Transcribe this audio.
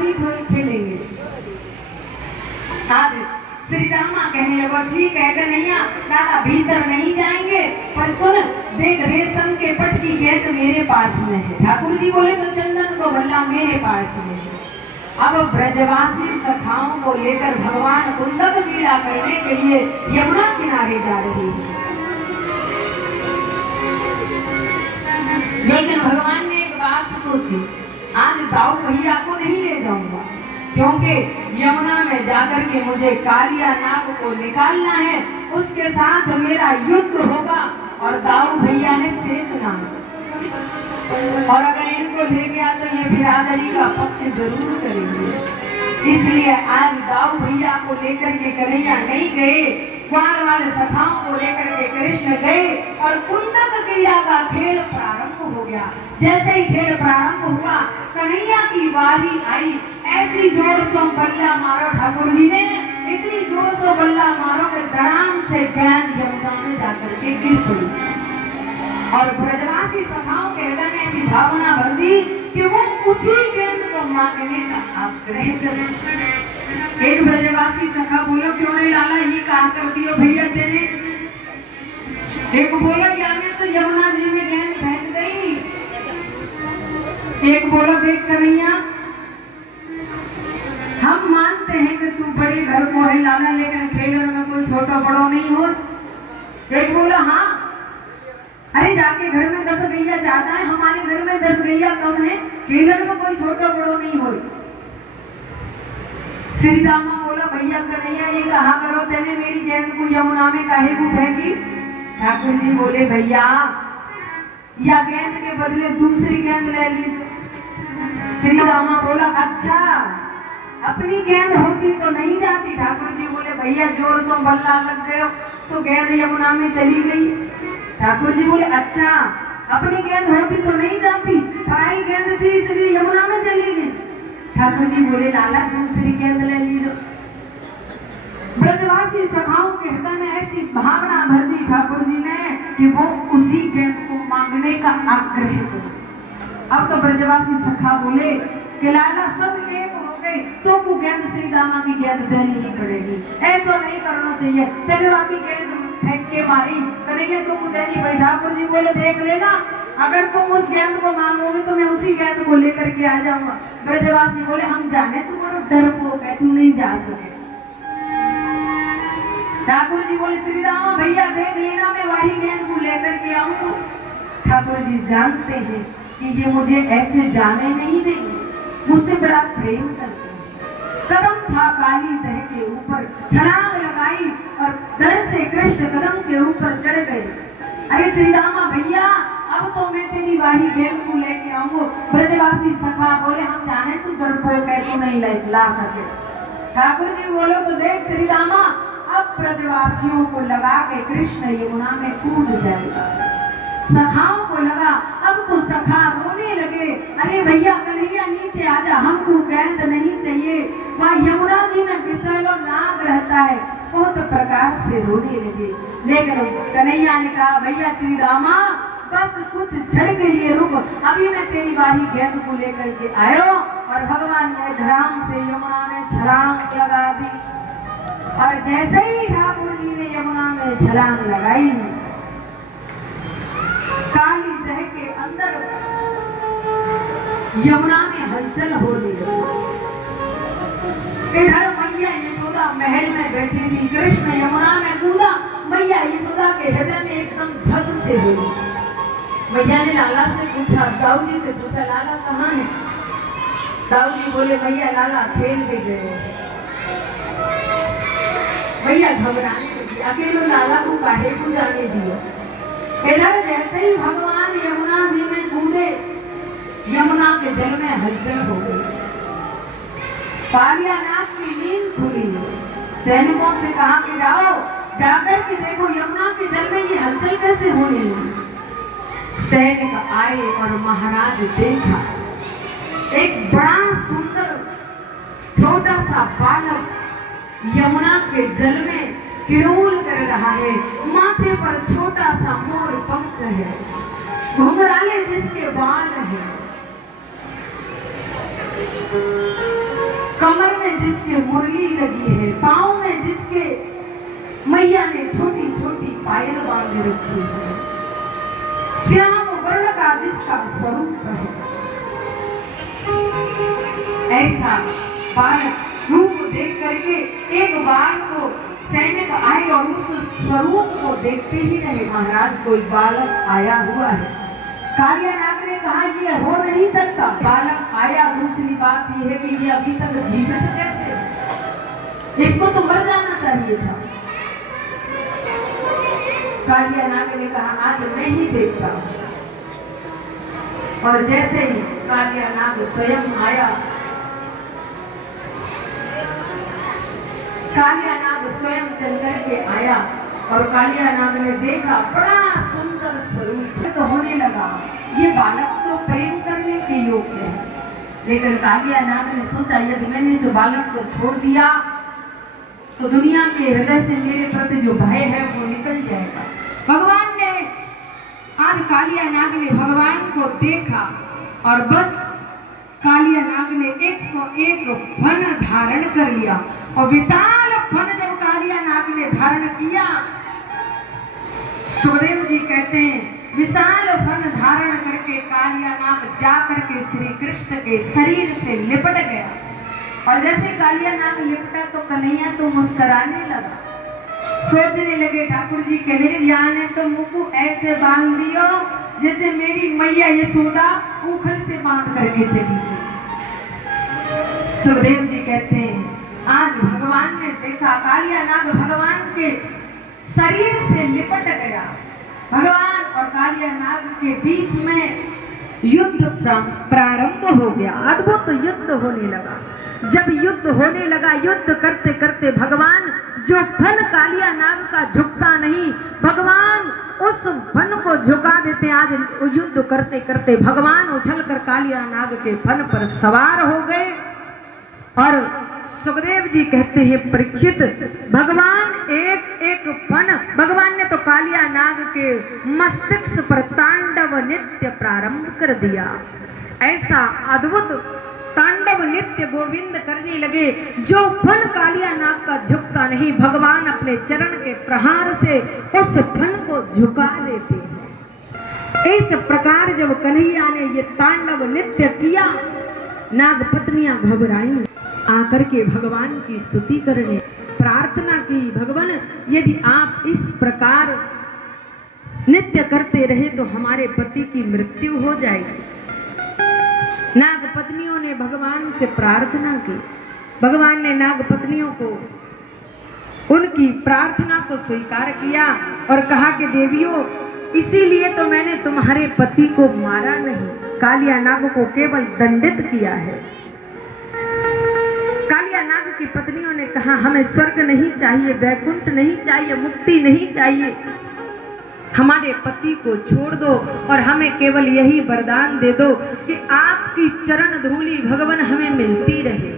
बारी धोई खेलेंगे। आज श्री रामा कहने लगा ठीक है कन्हैया, दादा भीतर नहीं जाएंगे, पर सुन देख रेशम के पट की गेंद मेरे पास में है। ठाकुर जी बोले तो चंदन को बल्ला मेरे पास में है। अब ब्रजवासी सखाओं को लेकर भगवान कुंदक क्रीड़ा करने के लिए यमुना किनारे जा रहे हैं। लेकिन भगवान ने एक बात सोची, आज दाऊ भैया को नहीं ले जाऊंगा, क्योंकि यमुना में जाकर के मुझे कालिया नाग को निकालना है, उसके साथ मेरा युद्ध होगा और दाऊ भैया है शेषनाग, और अगर इनको ले गया तो ये बिरादरी का पक्ष जरूर करेंगे। इसलिए आज दाऊ भैया को लेकर के कन्हैया नहीं गए, ग्वाल वाले सखाओं को लेकर के कृष्ण गए और कुंदक क्रीड़ा का खेल प्रारंभ हो गया। जैसे ही खेल प्रारंभ हुआ, कन्हैया की बारी आई, ऐसी जोर से बल्ला मारो ठाकुर जी ने, इतनी जोर से बल्ला मारो कि धड़ाम से गेंद यमुना में जाकर के गिर पड़ी। और ब्रजवासी सखाओं के हृदय में ऐसी भावना भर दी कि वो उसी गेंद को मांगने का आग्रह कर। एक ब्रजवासी सखा बोलो क्यों नहीं लाला, ये कहा कर दियो भैया देने। एक बोलो यानी तो यमुना जी में गेंद फेंक गई। एक बोलो देख कन्हैया, हम मानते हैं कि तू बड़े घर को है लाला, लेकिन खेलर में कोई छोटा बड़ो नहीं हो। एक बोला हाँ, अरे जाके घर में 10 गैया ज्यादा है, हमारे घर में 10 गैया कम है, खेलर में कोई छोटा बड़ो नहीं हो। श्री रामा बोला भैया कन्हैया ये कहा करो तेने मेरी गेंद को यमुना में काहे को फेंकी। ठाकुर जी बोले भैया या गेंद के बदले दूसरी गेंद ले लीजिए। श्री रामा बोला अच्छा, अपनी गेंद होती तो नहीं जाती। ठाकुर जी बोले भैया जोर से बल्ला लग गयो तो गेंद यमुना में चली गई। ठाकुर जी बोले अच्छा, अपनी गेंद होती तो नहीं जाती, पराई गेंद थी इसलिए यमुना में चली गई। ठाकुर जी बोले लाला दूसरी गेंद ले लीजिए। ब्रजवासी सखाओं के हृदय में ऐसी भावना भर दी ठाकुर जी ने कि वो उसी गेंद को मांगने का आग्रह किया। अब तो ब्रजवासी सखा बोले कि लाला सब एक हो गए तो को गेंद श्री दामा की गेंद देनी ही पड़ेगी, ऐसा नहीं करना चाहिए, तेरे बाकी गेंद फेंक के मारी करेंगे तुमको देनी पड़ी। ठाकुर जी बोले देख लेना, अगर तुम उस गेंद को मांगोगे तो मैं उसी गेंद को लेकर के आ जाऊंगा। ब्रजवासी बोले हम जाने तू बड़ा डरपोक है, तू नहीं जा सके। ठाकुर जी बोले श्री रामा भैया देख लेना, मैं वही गेंद को लेकर के आऊंगा। ठाकुर जी जानते हैं कि ये मुझे ऐसे जाने नहीं देंगे, मुझसे बड़ा प्रेम करते हैं। कदम था काली दह के ऊपर, छलांग लगाई और डर से कृष्ण कदम के ऊपर चढ़ गए। अरे श्री रामा भैया अब तो मैं तेरी वाही गेंद को लेके आऊंगा। ब्रजवासी सखा बोले हम जाने तू डरपोक है, तू नहीं ला सके। ठाकुर जी बोलो तो देख श्री रामा, अब ब्रजवासियों को लगा के कृष्ण यमुना में कूद जाएगा। सखाओं को लगा, अब तो सखा रोने लगे, अरे भैया कन्हैया नीचे आजा, हमको गेंद नहीं चाहिए। वहाँ यमुना जी में विषैलो नाग रहता है, बहुत प्रकार से रोने लगे। लेकिन कन्हैया ने कहा भैया श्री रामा बस कुछ क्षण के लिए रुक, अभी मैं तेरी वाही गेंद को लेकर के आयो। और भगवान ने धड़ाम से यमुना में छलांग लगा दी। और जैसे ही ठाकुर जी ने यमुना में छलांग लगाई, काली दह के अंदर यमुना में हलचल हो रही है। इधर मैया यशोदा महल में बैठी थी, कृष्ण यमुना में कूदा। मैया यशोदा के हृदय में एकदम धक से हुई। मैया ने लाला से पूछा, दाऊ जी से पूछा लाला कहाँ है। दाऊ जी बोले मैया लाला खेल भी गए। मैया घबराने लगी, अकेले लाला को काहे को जाने दिया। इधर जैसे ही भगवान यमुना जी में कूदे, यमुना के जल में हलचल हो गई। कालियानाग की नींद खुली। सैनिकों से कहा कि जाओ जाकर के देखो यमुना के जल में ये हलचल कैसे होने लगी। सैनिक आए और महाराज देखा एक बड़ा सुंदर छोटा सा बालक यमुना के जल में किरोल कर रहा है। माथे पर छोटा सा मोर पंख है, घुंघराले जिसके बाल है। कमर में जिसके मुरली लगी है, पाँव में जिसके मैया ने छोटी छोटी पायल बांध रखी है, श्याम वर्ण का जिसका स्वरूप है, ऐसा बालक रूप देख करके एक बार को सैनिक आए और उस स्वरूप को देखते ही रहे, महाराज कोई बालक आया हुआ है। कालियानाग ने कहा ये हो नहीं सकता, बालक आया, दूसरी बात यह है कि ये अभी तक जीवित कैसे है, इसको तो मर जाना चाहिए था। कालियानाग ने कहा आज मैं ही देखता हूं। और जैसे ही कालियानाग स्वयं आया, कालियानाग स्वयं चल करके आया और कालियानाग ने देखा बड़ा सुंदर स्वरूप तो होने लगा, ये बालक तो प्रेम करने के योग्य है। लेकिन कालियानाग ने सोचा यदि मैंने इस बालक को छोड़ दिया तो दुनिया के हृदय से मेरे प्रति जो भय है वो निकल जाएगा। भगवान ने आज कालियानाग ने भगवान को देखा और बस कालियानाग ने 101 फन धारण कर लिया। और विशाल फन जब कालियानाग ने धारण किया, सुखदेव जी कहते हैं विशाल फन धारण करके कालियानाग जा करके श्री कृष्ण के शरीर से लिपट गया। और जैसे कालियानाग लिपटा तो कन्हैया तो मुस्कुराने लगा, सोचने लगे ठाकुर जी के मेरी जान है तो मुझको ऐसे बांध दियो जैसे मेरी मैया यशोदा उखल से बांध करके चली गई। सुखदेव जी कहते हैं आज भगवान ने देखा कालियानाग भगवान के शरीर से लिपट गया। भगवान और कालियानाग के बीच में युद्ध प्रारंभ हो गया, अद्भुत युद्ध होने लगा। जब युद्ध होने लगा, युद्ध करते करते भगवान जो फन कालियानाग का झुकता नहीं, भगवान उस फन को झुका देते। आज युद्ध करते करते भगवान उछलकर कालियानाग के फन पर सवार हो गए। और सुखदेव जी कहते हैं परीक्षित भगवान एक एक फन, भगवान ने तो कालियानाग के मस्तिष्क पर तांडव नृत्य प्रारंभ कर दिया। ऐसा अद्भुत तांडव नृत्य गोविंद करने लगे, जो फन कालियानाग का झुकता नहीं, भगवान अपने चरण के प्रहार से उस फन को झुका देते हैं। इस प्रकार जब कन्हैया ने ये तांडव नृत्य किया, नागपत्नियां घबराई, आकर के भगवान की स्तुति करने प्रार्थना की, भगवान यदि आप इस प्रकार नृत्य करते रहे तो हमारे पति की मृत्यु हो जाएगी। नागपत्नियों ने भगवान से प्रार्थना की, भगवान ने नागपत्नियों को उनकी प्रार्थना को स्वीकार किया और कहा कि देवियों इसीलिए तो मैंने तुम्हारे पति को मारा नहीं, कालियानाग को केवल दंडित किया है। कालियानाग की पत्नियों ने कहा हमें स्वर्ग नहीं चाहिए, वैकुंठ नहीं चाहिए, मुक्ति नहीं चाहिए, हमारे पति को छोड़ दो और हमें केवल यही वरदान दे दो कि आपकी चरण धूलि भगवान हमें मिलती रहे।